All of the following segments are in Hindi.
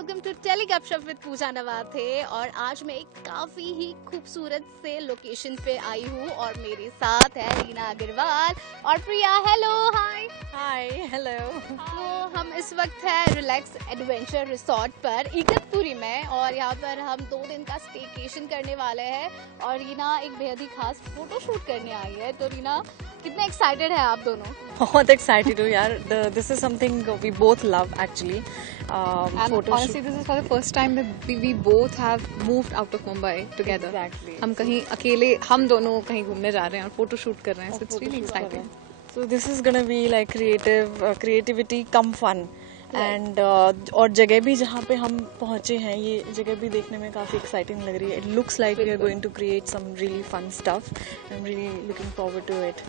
वेलकम टू टेली गपशप विद पूजा नवाथे। और आज मैं एक काफी ही खूबसूरत से लोकेशन पे आई हूँ और मेरे साथ है रीना अग्रवाल और प्रिया। हेलो, हाय। हाय, हेलो। तो हम इस वक्त है रिलैक्स एडवेंचर रिसोर्ट पर इगतपुरी में और यहाँ पर हम 2 दिन का स्टेकेशन करने वाले हैं और रीना एक बेहद ही खास फोटो शूट करने आई है। तो रीना, कितने एक्साइटेड है आप दोनों? बहुत एक्साइटेड हूँ यार। This is something we both love actually. And honestly, this is for the first time that we both have moved out of Mumbai together. Exactly. हम कहीं अकेले, हम दोनों कहीं घूमने जा रहे हैं और फोटो शूट कर रहे हैं. So it's really exciting. So this is gonna be like creativity come fun. And और जगह भी जहाँ पे हम पहुँचे हैं, ये जगह भी देखने में काफ़ी एक्साइटिंग लग रही है. It looks like we are going to create some really fun stuff. I am really looking forward to it.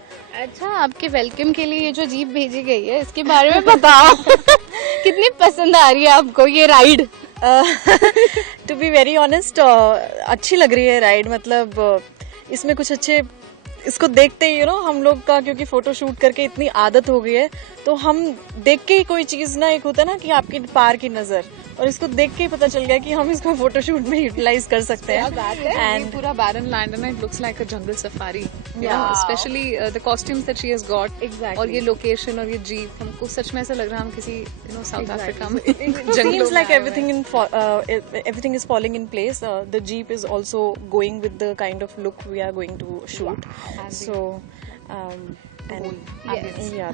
अच्छा, आपके वेलकम के लिए ये जो जीप भेजी गई है इसके बारे में बताओ. कितनी पसंद आ रही है आपको ये ride? To be very honest, अच्छी लग रही है राइड. मतलब इसमें कुछ अच्छे, इसको देखते ही हम लोग का, क्योंकि फोटो शूट करके इतनी आदत हो गई है, तो हम देख के ही कोई चीज ना, एक होता है ना कि आपकी पार की नजर, और इसको देख के ही पता चल गया कि हम इसको फोटो शूट में यूटिलाइज कर सकते हैं. एंड पूरा barren land है ना, it looks like a jungle safari. Yeah, especially the costumes that she has got. Exactly. और ये लोकेशन और ये जीप, हमको सच में ऐसा लग रहा है हम किसी साउथ अफ्रीका में It seems like everything is falling in place. The jeep is also going with the kind of look we are going to shoot. So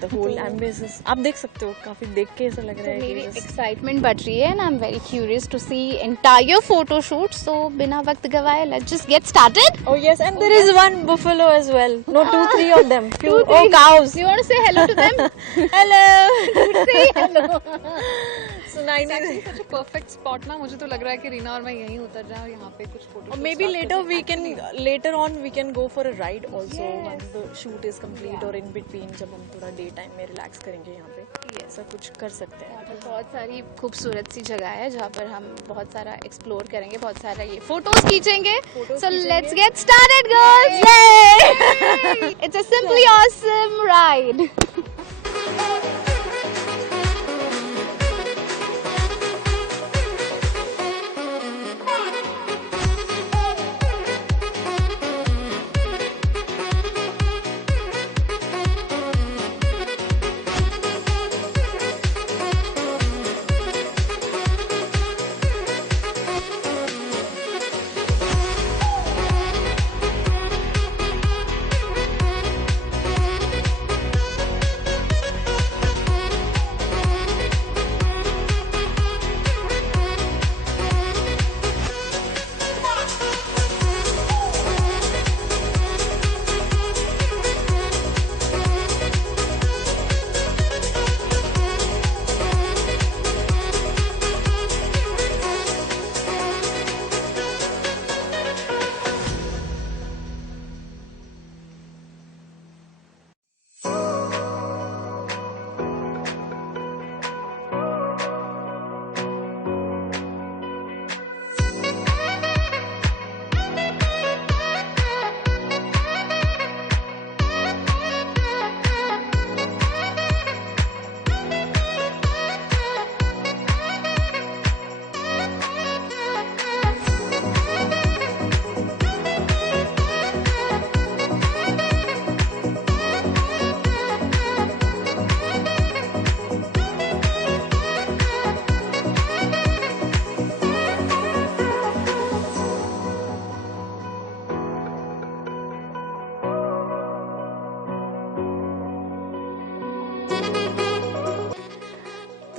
the whole ambience is, आप देख सकते हो, काफी देख के ऐसा लग रहा है. मेरी एक्साइटमेंट बढ़ रही है and I'm very curious to see entire photo shoot. So बिना वक्त गवाए, let's just get started. Oh yes, and there is one buffalo as well. No, 2-3 of them. Oh, cows. You want to say hello to them? Hello. Say hello. So nice. such a perfect spot ना. मुझे तो लग रहा है कि रीना और मैं यहीं उतर जाएं और यहाँ पे कुछ photo. Or maybe later on we can go for a ride also once the shoot is complete, or in between जब हम थोड़ा डे टाइम में रिलैक्स करेंगे यहाँ पे, ऐसा कुछ कर सकते हैं. यहाँ पर बहुत सारी खूबसूरत सी जगह है जहाँ पर हम बहुत सारा एक्सप्लोर करेंगे, बहुत सारा ये फोटोज खींचेंगे. So let's get started, girls. Yay! It's a simply awesome ride.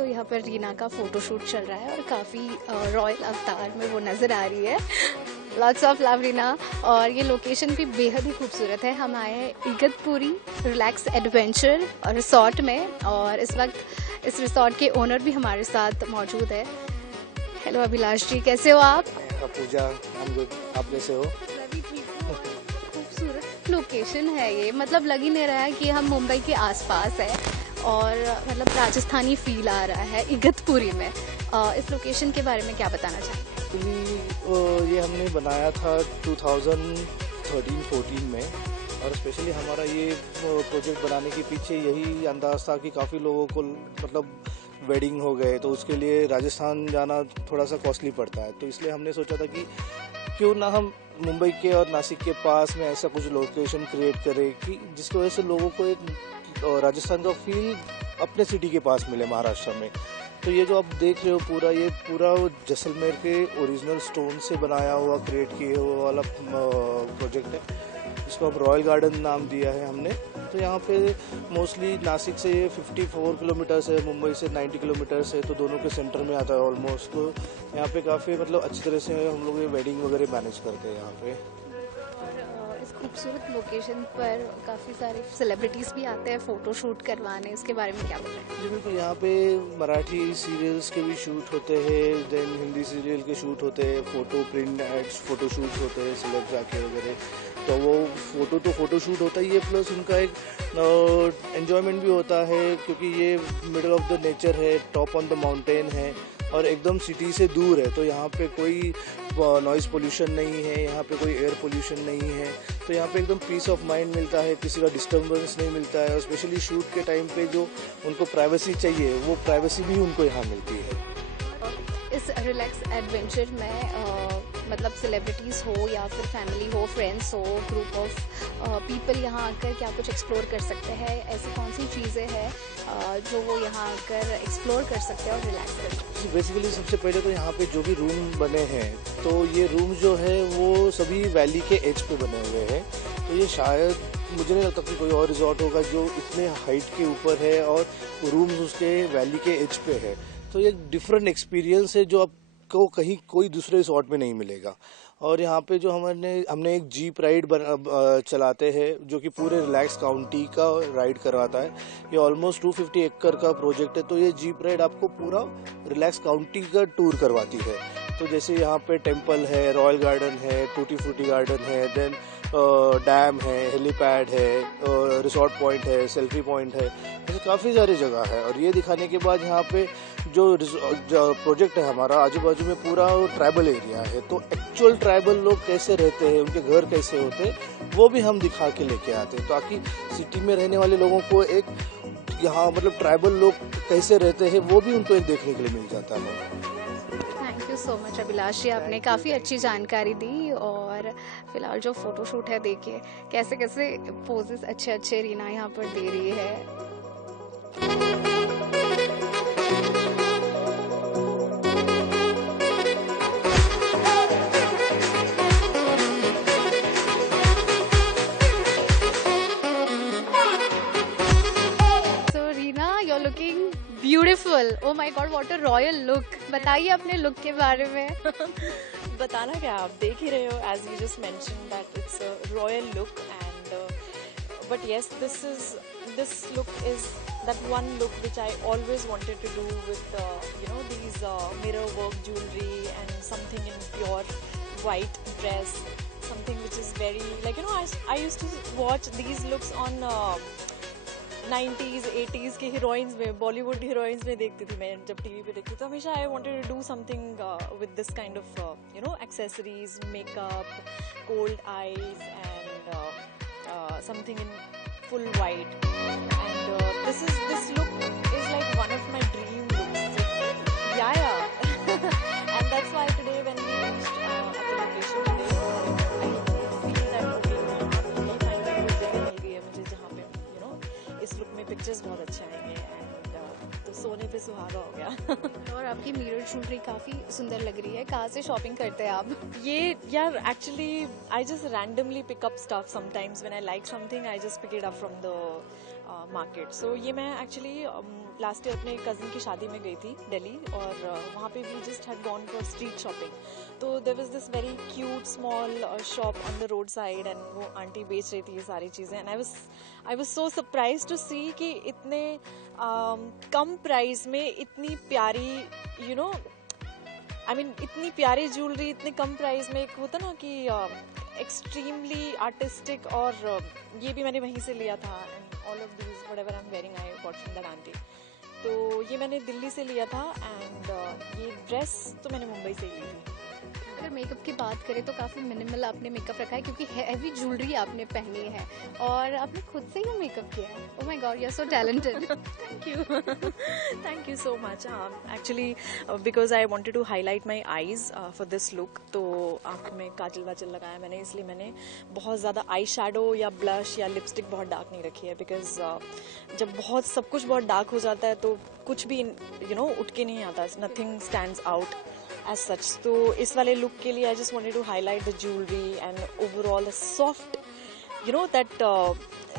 यहाँ पर रीना का फोटोशूट चल रहा है और काफ़ी रॉयल अवतार में वो नज़र आ रही है. Lots of love Reena. और ये लोकेशन भी बेहद ही खूबसूरत है. हम आए हैं इगतपुरी रिलैक्स एडवेंचर रिसोर्ट में और इस वक्त इस रिसोर्ट के ओनर भी हमारे साथ मौजूद है. हेलो अभिलाष जी, कैसे हो आप? पूजा, हम गुड. आप कैसे हो? खूबसूरत लोकेशन है ये. मतलब लग ही नहीं रहा है कि हम मुंबई के आसपास है और मतलब राजस्थानी फील आ रहा है इगतपुरी में. इस लोकेशन के बारे में क्या बताना चाहेंगे? एक्चुअली ये हमने बनाया था 2013-14 में, और स्पेशली हमारा ये प्रोजेक्ट बनाने के पीछे यही अंदाज था कि काफ़ी लोगों को मतलब वेडिंग हो गए, तो उसके लिए राजस्थान जाना थोड़ा सा कॉस्टली पड़ता है। तो इसलिए हमने सोचा था कि क्यों ना हम मुंबई के और नासिक के पास में ऐसा कुछ लोकेशन क्रिएट करें कि जिसकी वजह से लोगों को एक राजस्थान का फील अपने सिटी के पास मिले, महाराष्ट्र में। तो ये जो आप देख रहे हो ये पूरा जैसलमेर के ओरिजिनल स्टोन से बनाया हुआ, क्रिएट किए हुआ वाला प्रोजेक्ट है, इसको अब रॉयल गार्डन नाम दिया है हमने। तो यहाँ पे मोस्टली नासिक से ये 54 किलोमीटर्स है, मुंबई से 90 किलोमीटर्स है, तो दोनों के सेंटर में आता है ऑलमोस्ट। तो यहाँ पे काफ़ी मतलब अच्छी तरह से हम लोग ये वेडिंग वगैरह मैनेज करते हैं यहाँ पे। और इस खूबसूरत लोकेशन पर काफ़ी सारे सेलिब्रिटीज़ भी आते हैं फ़ोटो शूट करवाने, इसके बारे में क्या बताएं? जी बिल्कुल, यहाँ पे मराठी सीरियल्स के भी शूट होते हैं, देन हिंदी सीरियल के शूट होते हैं, photo print ads photo shoot होते हैं, सेलेब्स आके वगैरह। तो वो फोटो शूट होता ही है, प्लस उनका एक एन्जॉयमेंट भी होता है, क्योंकि ये मिडल ऑफ द नेचर है, टॉप ऑन द माउंटेन है और एकदम सिटी से दूर है। तो यहाँ पे कोई नॉइज़ पोल्यूशन नहीं है, यहाँ पे कोई एयर पोल्यूशन नहीं है। तो यहाँ पे एकदम पीस ऑफ माइंड मिलता है, किसी का डिस्टर्बेंस नहीं मिलता है। और स्पेशली शूट के टाइम पे जो उनको प्राइवेसी चाहिए, वो प्राइवेसी भी उनको यहाँ मिलती है। इस रिलैक्स एडवेंचर में मतलब सेलिब्रिटीज़ हो या फिर फैमिली हो, फ्रेंड्स हो, ग्रुप ऑफ पीपल यहाँ आकर क्या कुछ एक्सप्लोर कर सकते हैं? ऐसी कौन सी चीज़ें हैं जो वो यहाँ आकर एक्सप्लोर कर सकते हैं और रिलैक्स कर सकते हैं? बेसिकली सबसे पहले तो यहाँ पे जो भी रूम बने हैं, तो ये रूम जो है वो सभी वैली के एज पे बने हुए हैं। तो ये शायद मुझे नहीं लगता कि कोई और रिजॉर्ट होगा जो इतने हाइट के ऊपर है और रूम्स उसके वैली के एज पे है। तो ये डिफरेंट एक्सपीरियंस है जो आपको कहीं कोई दूसरे रिसॉर्ट में नहीं मिलेगा। और यहाँ पे जो हमने एक जीप राइड चलाते हैं, जो कि पूरे रिलैक्स काउंटी का राइड करवाता है। ये ऑलमोस्ट 250 एकड़ का प्रोजेक्ट है। तो ये जीप राइड आपको पूरा रिलैक्स काउंटी का टूर करवाती है। तो जैसे यहाँ पे टेम्पल है, रॉयल गार्डन है, टूटी फ्रूटी गार्डन है, देन डैम है, हेलीपैड है, रिसॉर्ट पॉइंट है, सेल्फी पॉइंट है, ऐसे काफ़ी सारी जगह है। और ये दिखाने के बाद यहाँ पे जो प्रोजेक्ट है हमारा, आजू बाजू में पूरा ट्राइबल एरिया है। तो एक्चुअल ट्राइबल लोग कैसे रहते हैं, उनके घर कैसे होते हैं, वो भी हम दिखा के लेके आते हैं, ताकि सिटी में रहने वाले लोगों को एक यहाँ मतलब ट्राइबल लोग कैसे रहते हैं वो भी उनको एक देखने के लिए मिल जाता है। Thank you so much Abhilash ji, आपने काफ़ी अच्छी जानकारी दी। और फिलहाल जो फोटोशूट है, देखिए कैसे कैसे पोजेस अच्छे अच्छे रीना यहाँ पर दे रही है। Beautiful, oh my God, what a royal look. बताइए अपने लुक के बारे में। बताना क्या, आप देख ही रहे हो, as you just mention that it's a royal look and but yes, this look is that one look which I always wanted to do with these mirror work jewelry and something in pure white dress, something which is very like I used to watch these looks on 90s 80s के हीरोइंस में, बॉलीवुड हीरोइंस में देखती थी मैं, जब टीवी पे देखती थी। तो हमेशा I wanted to do something with this kind of accessories, makeup, cold eyes and something in full white, and this look is like one of my dream looks. Yeah. And that's why today when we reached at the location today, I feel that okay, ये finally वो जगह मिल गई है मुझे जहाँ पे इस लुक में पिक्चर्स बहुत अच्छे आएंगे, एंड तो सोने पे सुहागा हो गया। और आपकी मिरर ज्वेलरी काफ़ी सुंदर लग रही है। कहाँ से शॉपिंग करते हैं आप? ये यार actually I just randomly pick up stuff sometimes when I like something, I just pick it up from the market. So ये मैं एक्चुअली लास्ट ईयर अपने कज़न की शादी में गई थी दिल्ली, और वहाँ पे we just had gone for street shopping. तो there was this very cute small shop on the road side, and वो आंटी बेच रही थी ये सारी चीज़ें, and I was so surprise to see कि इतने कम प्राइस में इतनी प्यारी इतनी प्यारी ज्वेलरी इतने कम प्राइस में। एक होता ना कि एक्सट्रीमली आर्टिस्टिक, और ये भी मैंने वहीं से लिया था, and all of these whatever I am wearing I got from that aunty. तो ये मैंने दिल्ली से लिया था, एंड ये ड्रेस तो मैंने मुंबई से ही ली थी। अगर मेकअप की बात करें तो काफ़ी मिनिमल आपने मेकअप रखा है क्योंकि हैवी ज्वेलरी आपने पहनी है और आपने खुद से ही मेकअप किया है. Oh my God, you are so talented. Thank you so much. Actually, because I wanted to highlight my eyes for this look, तो आँख में काजल वाजल लगाया मैंने, इसलिए मैंने बहुत ज़्यादा आई शैडो या ब्लश या लिपस्टिक बहुत डार्क नहीं रखी है. बिकॉज जब बहुत सब कुछ बहुत डार्क हो जाता है तो कुछ भी उठ के नहीं आता. Nothing stands out as such. तो इस वाले लुक के लिए I just wanted to highlight the jewelry and overall the soft, that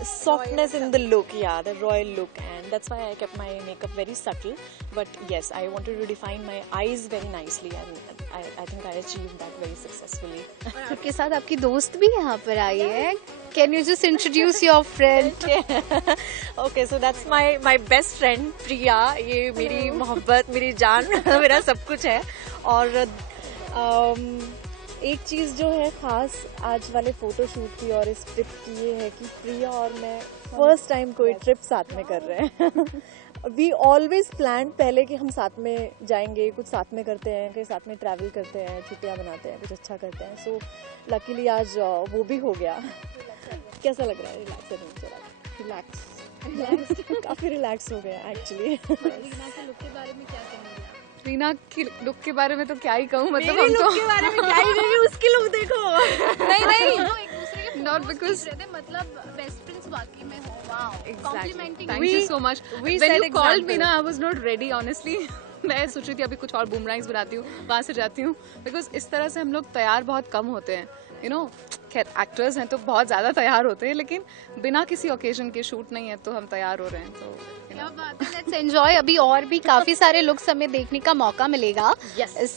softness in the look, the royal look, and that's why I kept my makeup very subtle. But yes, I wanted to define my eyes very nicely, and I think I achieved that very successfully. आपके साथ आपकी दोस्त भी यहाँ पर आई है. Can you just introduce your friend? Okay, so that's my best friend Priya. ये मेरी मोहब्बत, मेरी जान, मेरा सब कुछ है. और एक चीज़ जो है ख़ास आज वाले फ़ोटो शूट की और इस ट्रिप की ये है कि प्रिया और मैं फर्स्ट टाइम कोई ट्रिप साथ में कर रहे हैं. वी ऑलवेज प्लान पहले कि हम साथ में जाएंगे, कुछ साथ में करते हैं, कहीं साथ में ट्रैवल करते हैं, छुट्टियां बनाते हैं, कुछ अच्छा करते हैं. सो लकीली आज वो भी हो गया. कैसा लग रहा है? Relax adventure. रिलैक्स काफ़ी रिलैक्स हो गया एक्चुअली. रीना के लुक के बारे में क्या कहेंगे? रीना की लुक के बारे में तो क्या ही कहूँ, मतलब मेरी हम लुक तो के बारे में क्या ही कहेंगे, उसकी लुक देखो. नहीं एक दूसरे के Not because- मतलब बेस्ट फ्रेंड्स वाकई में हो. Wow, complimenting. Thank you so much. we When set you called me example. ना, I was not ready honestly. मैं सोच रही थी अभी कुछ और बूमरैंग्स बनाती हूँ, वहाँ से जाती हूँ. बिकॉज इस तरह से हम लोग तैयार बहुत कम होते हैं. खैर एक्टर्स हैं तो बहुत ज़्यादा तैयार होते हैं, लेकिन बिना किसी ओकेजन के शूट नहीं है तो हम तैयार हो रहे हैं. तो क्या बात है. Let's enjoy. अभी और भी काफी सारे लुक्स हमें देखने का मौका मिलेगा. इस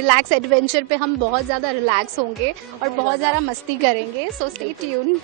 रिलैक्स एडवेंचर पे हम बहुत ज्यादा रिलैक्स होंगे और बहुत ज्यादा मस्ती करेंगे. So stay tune.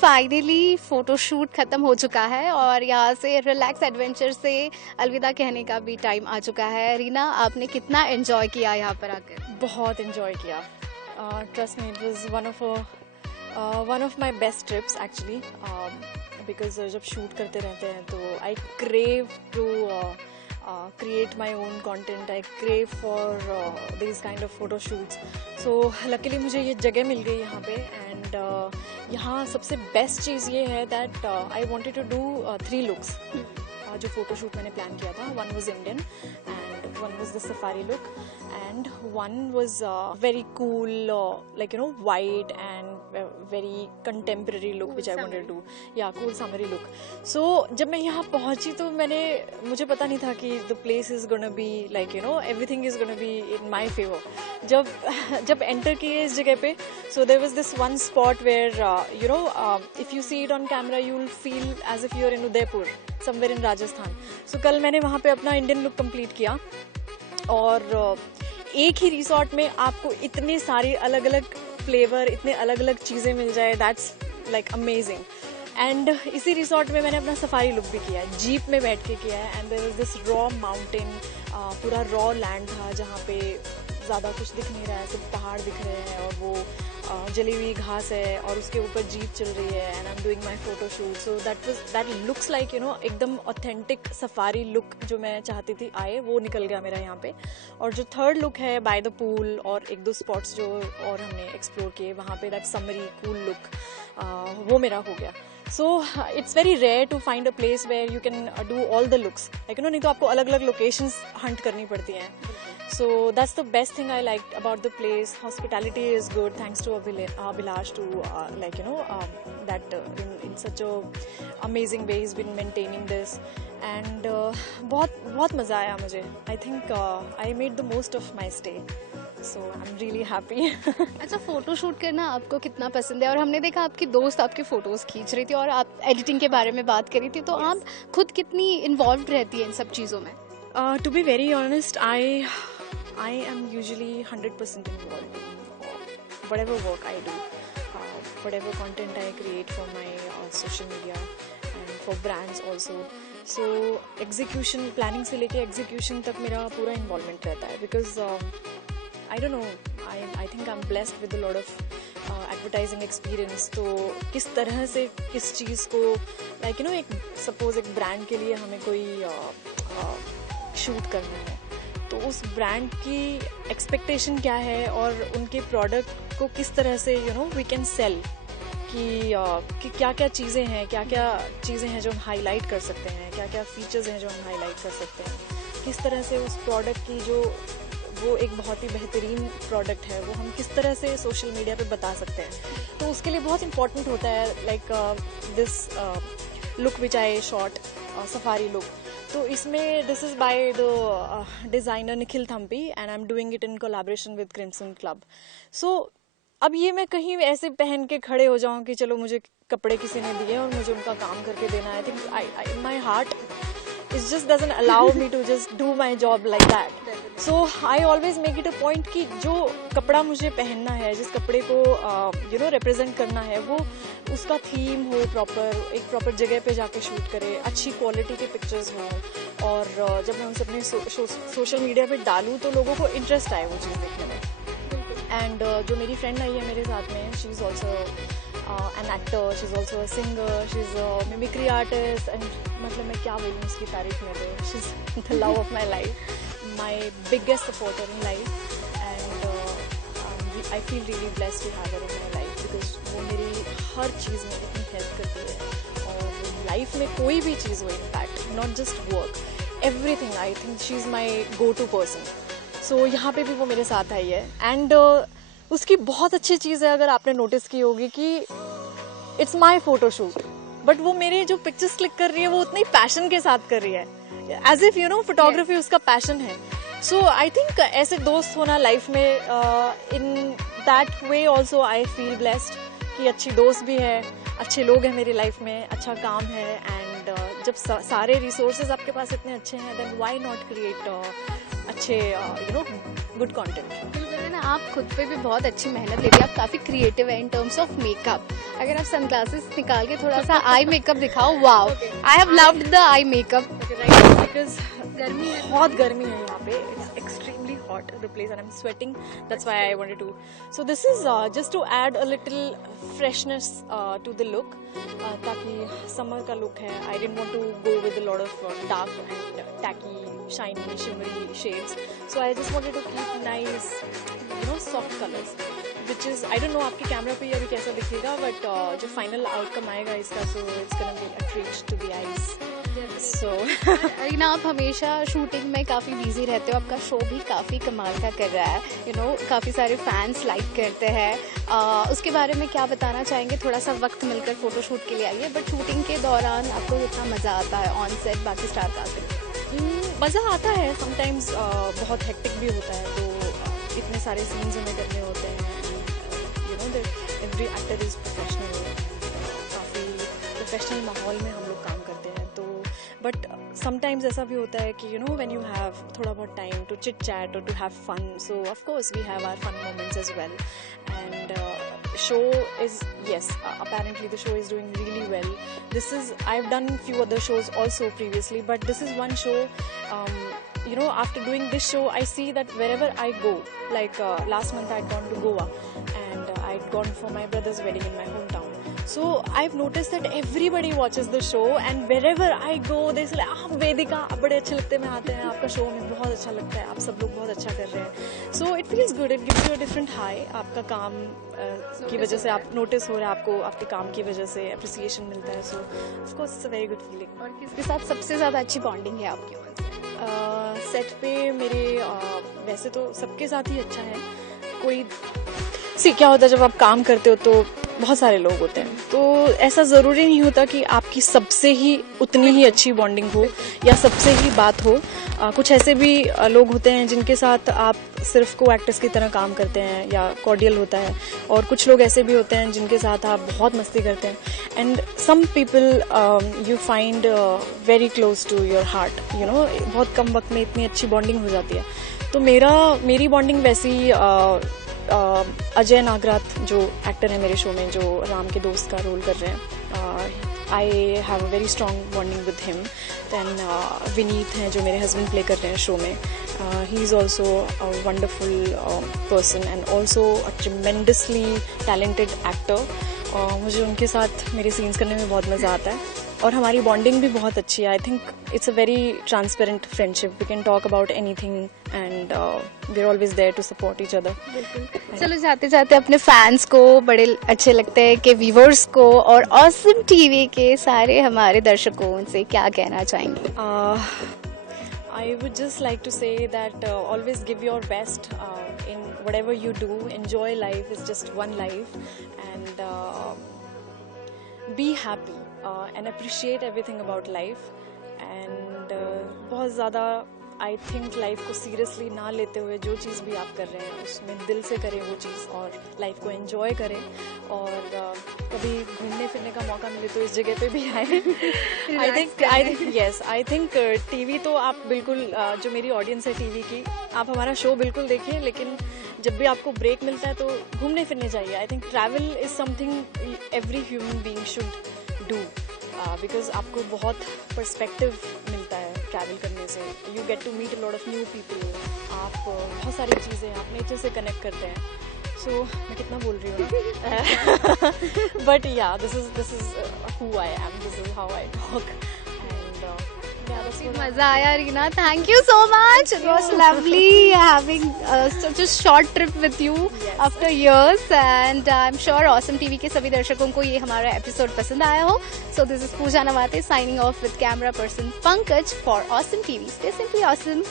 Finally photoshoot खत्म हो चुका है और यहाँ से रिलैक्स एडवेंचर से अलविदा कहने का भी टाइम आ चुका है. रीना, आपने कितना एंजॉय किया यहाँ पर आकर? बहुत एंजॉय किया. Trust me, it was one of my best trips actually. Because जब शूट करते रहते हैं तो I crave to create my own content. I crave for these kind of photo shoots. So luckily मुझे ये जगह मिल गई यहाँ पे. And यहाँ सबसे बेस्ट चीज़ ये है that I wanted to do 3 looks. जो फोटो शूट मैंने प्लान किया था, one was Indian and one was the safari look and one was very cool, like white and very contemporary look which I wanted to do. Yeah, cool summery look. So जब मैं यहाँ पहुँची तो मुझे पता नहीं था कि the place is gonna be like everything is gonna be in my favor. जब enter किए इस जगह पे, so there was this one spot where if you see it on camera you'll feel as if you're in Udaipur, somewhere in Rajasthan. So कल मैंने वहाँ पे अपना इंडियन लुक कंप्लीट किया और एक ही रिसोर्ट में आपको इतने सारे अलग अलग फ्लेवर, इतने अलग अलग चीज़ें मिल जाए, दैट्स लाइक अमेजिंग. एंड इसी रिसोर्ट में मैंने अपना सफारी लुक भी किया है, जीप में बैठ के किया है. And there was this raw mountain, पूरा रॉ लैंड था जहाँ पे ज़्यादा कुछ दिख नहीं रहा है, सिर्फ पहाड़ दिख रहे हैं और वो जली हुई घास है और उसके ऊपर जीप चल रही है and I am doing my photo shoot. So that looks like एकदम ऑथेंटिक सफारी लुक जो मैं चाहती थी आए, वो निकल गया मेरा यहाँ पे. और जो थर्ड लुक है बाय द पूल और एक दो स्पॉट्स जो और हमने एक्सप्लोर किए वहाँ पे, दैट समरी कूल लुक, वो मेरा हो गया. So it's very rare to find a place where you can do all the looks. नहीं तो आपको अलग अलग locations hunt करनी पड़ती हैं. So that's the best thing I liked about the place. Hospitality is good, thanks to Abhilash to that in such a amazing way he's been maintaining this. And बहुत मज़ा आया मुझे. I think I made the most of my stay. So I'm really happy. अच्छा, फोटो शूट करना आपको कितना पसंद है? और हमने देखा आपकी दोस्त आपके फोटोज खींच रही थी और आप एडिटिंग के बारे में बात करी थी, तो आप खुद कितनी इन्वॉल्व रहती है इन सब चीज़ों में? To be very honest, I am usually 100% involved in whatever work I do, whatever content I create for my social media and for brands also. So execution, planning से लेके execution तक मेरा पूरा involvement रहता है, because I don't know, I think I'm blessed with a lot of advertising experience. तो किस तरह से किस चीज़ को एक सपोज एक ब्रांड के लिए हमें कोई शूट करना है, तो उस ब्रांड की एक्सपेक्टेशन क्या है और उनके प्रोडक्ट को किस तरह से वी कैन सेल, कि क्या क्या चीज़ें हैं, क्या क्या चीज़ें हैं जो हम हाईलाइट कर सकते हैं, क्या क्या फीचर्स हैं जो हम हाईलाइट कर सकते हैं, किस तरह से उस प्रोडक्ट की जो वो एक बहुत ही बेहतरीन प्रोडक्ट है वो हम किस तरह से सोशल मीडिया पे बता सकते हैं. तो उसके लिए बहुत इंपॉर्टेंट होता है like this look which I shot, safari look. तो इसमें this is by the designer Nikhil Thampi and I am doing it in collaboration with Crimson Club. सो अब ये मैं कहीं ऐसे पहन के खड़े हो जाऊँ कि चलो मुझे कपड़े किसी ने दिए और मुझे उनका काम करके देना है. I think my heart it just doesn't allow me to just do my job like that. So I always make it a point कि जो कपड़ा मुझे पहनना है, जिस कपड़े को represent करना है, वो उसका थीम हो प्रॉपर, एक प्रॉपर जगह पे जाके शूट करे, अच्छी क्वालिटी के पिक्चर्स हों, और जब मैं उनसे अपने सोशल मीडिया पे डालूँ तो लोगों को इंटरेस्ट आए वो चीज़ देखने में. एंड जो मेरी फ्रेंड आई है मेरे साथ में, she is also an actor, she's also a singer, she's a mimicry artist, and मतलब मैं क्या बोलूँ उसकी तारीफ में, तो she's the love of my life, my biggest supporter in life, and I feel really blessed to have her in my life because वो मेरी हर चीज़ में इतनी हेल्प करती है, और लाइफ में कोई भी चीज़ हो, in fact not just work, everything, I think she's my go-to person. So यहाँ पे भी वो मेरे साथ आई है, and उसकी बहुत अच्छी चीज़ है, अगर आपने नोटिस की होगी, कि it's my photo shoot, but वो मेरे जो पिक्चर्स क्लिक कर रही है वो उतनी पैशन के साथ कर रही है, एज इफ फोटोग्राफी उसका पैशन है. सो आई थिंक ऐसे दोस्त होना लाइफ में, in that way also I feel blessed कि अच्छी दोस्त भी है, अच्छे लोग हैं मेरी लाइफ में, अच्छा काम है, एंड जब सारे रिसोर्सेज आपके पास इतने अच्छे हैं, देन व्हाई नॉट क्रिएट अच्छे गुड कंटेंट. आप खुद पे भी बहुत अच्छी मेहनत लेती है, आप काफ़ी क्रिएटिव है इन टर्म्स ऑफ मेकअप. अगर आप सनग्लासेस निकाल के थोड़ा सा आई मेकअप दिखाओ, wow, I have loved the eye makeup. Because गर्मी है, बहुत गर्मी है यहाँ पे, it's extremely hot the place and I'm sweating, that's why I wanted to. So this is just to add a little freshness to the look, ताकि summer का look है, I didn't want to go with a lot of dark and tacky, shiny, shimmery shades, so I just wanted to keep nice, soft colors, which is, I don't know आपके कैमरा पे अभी कैसा दिखेगा, but जो final outcome आएगा इसका, so it's gonna be a treat to the eyes. So Arina, आप हमेशा शूटिंग में काफ़ी बिजी रहते हो, आपका शो भी काफ़ी कमाल का कर रहा है, काफ़ी सारे फैंस लाइक करते हैं, उसके बारे में क्या बताना चाहेंगे? थोड़ा सा वक्त मिलकर फोटो शूट के लिए आइए, बट शूटिंग के दौरान आपको कितना मज़ा आता है ऑन सेट बाकी स्टार कास्ट में? मज़ा आता है, समटाइम्स बहुत हेक्टिक भी होता है, तो इतने सारे सीन्स हमें करने होते हैं, एवरी एक्टर इज़ प्रोफेशनल, काफ़ी प्रोफेशनल माहौल में हम लोग काम करते हैं, तो बट समटाइम्स ऐसा भी होता है कि व्हेन यू हैव थोड़ा बहुत टाइम टू चिट चैट और to have fun, so of course we have our fun moments as well, and show is, yes, apparently the show is doing really well. I've done few other shows also previously, but this is one show, after doing this show, I see that wherever I go, like last month I'd gone to Goa, and I'd gone for my brother's wedding in my hometown. So I've noticed that everybody watches the show, and wherever I go, they say, "आप वेदिका, आप बड़े अच्छे लगते हैं, आते हैं, आपका शो में बहुत अच्छा लगता है, आप सब लोग बहुत अच्छा कर रहे हैं." So it feels good, it gives you a different high. आपका काम की वजह से आप नोटिस हो रहा है, आपको आपके काम की वजह से अप्रिसिएशन मिलता है. So of course it's a very good feeling. और किसके साथ सबसे ज़्यादा अच्छी बॉन्डिंग है आपकी? सेट पे मेरे वैसे तो सबके साथ ही अच्छा है. क्या होता है जब आप काम करते हो तो बहुत सारे लोग होते हैं, तो ऐसा ज़रूरी नहीं होता कि आपकी सबसे ही उतनी ही अच्छी बॉन्डिंग हो या सबसे ही बात हो. कुछ ऐसे भी लोग होते हैं जिनके साथ आप सिर्फ को एक्टर्स की तरह काम करते हैं या कॉर्डियल होता है, और कुछ लोग ऐसे भी होते हैं जिनके साथ आप बहुत मस्ती करते हैं. And some people you find very close to your heart, बहुत कम वक्त में इतनी अच्छी बॉन्डिंग हो जाती है. तो मेरी बॉन्डिंग वैसी अजय नागराथ जो एक्टर है मेरे शो में, जो राम के दोस्त का रोल कर रहे हैं, I have a very strong bonding with him. Then Vineet हैं जो मेरे हस्बैंड प्ले कर रहे हैं शो में. He is also a wonderful person and also a tremendously talented actor. मुझे उनके साथ मेरे सीन्स करने में बहुत मज़ा आता है, और हमारी बॉन्डिंग भी बहुत अच्छी है. I think it's a very transparent friendship. We can talk about anything and we are always there to support each other. चलो जाते जाते अपने फैंस को बड़े अच्छे लगते हैं कि व्यूवर्स को और ऑसम टीवी के सारे हमारे दर्शकों से क्या कहना चाहेंगे? I would just like to say that always give your best in whatever you do. Enjoy life. It's just one life, and be happy and appreciate everything about life. And बहुत ज़्यादा आई थिंक लाइफ को सीरियसली ना लेते हुए जो चीज़ भी आप कर रहे हैं उसमें दिल से करें वो चीज़, और लाइफ को एंजॉय करें. और कभी घूमने फिरने का मौका मिले तो इस जगह पे भी आए. आई थिंक टीवी तो आप बिल्कुल, जो मेरी ऑडियंस है टीवी की, आप हमारा शो बिल्कुल देखें, लेकिन जब भी आपको ब्रेक मिलता है तो घूमने फिरने जाइए. I think travel is something every human being should do, because आपको बहुत पर्सपेक्टिव मिलता है ट्रैवल करने से. You get to meet a lot of new people. आप बहुत सारी चीज़ें आप नेचर से कनेक्ट करते हैं. सो मैं कितना बोल रही हूँ, बट या this is who I am, this is how I talk. मजा आया Reena, thank you so much. It was lovely having such a short trip with you after years, and I'm sure awesome TV के सभी दर्शकों को ये हमारा एपिसोड पसंद आया हो. So this is Pooja Nawate signing off with camera person Pankaj for awesome TV. Stay simply awesome.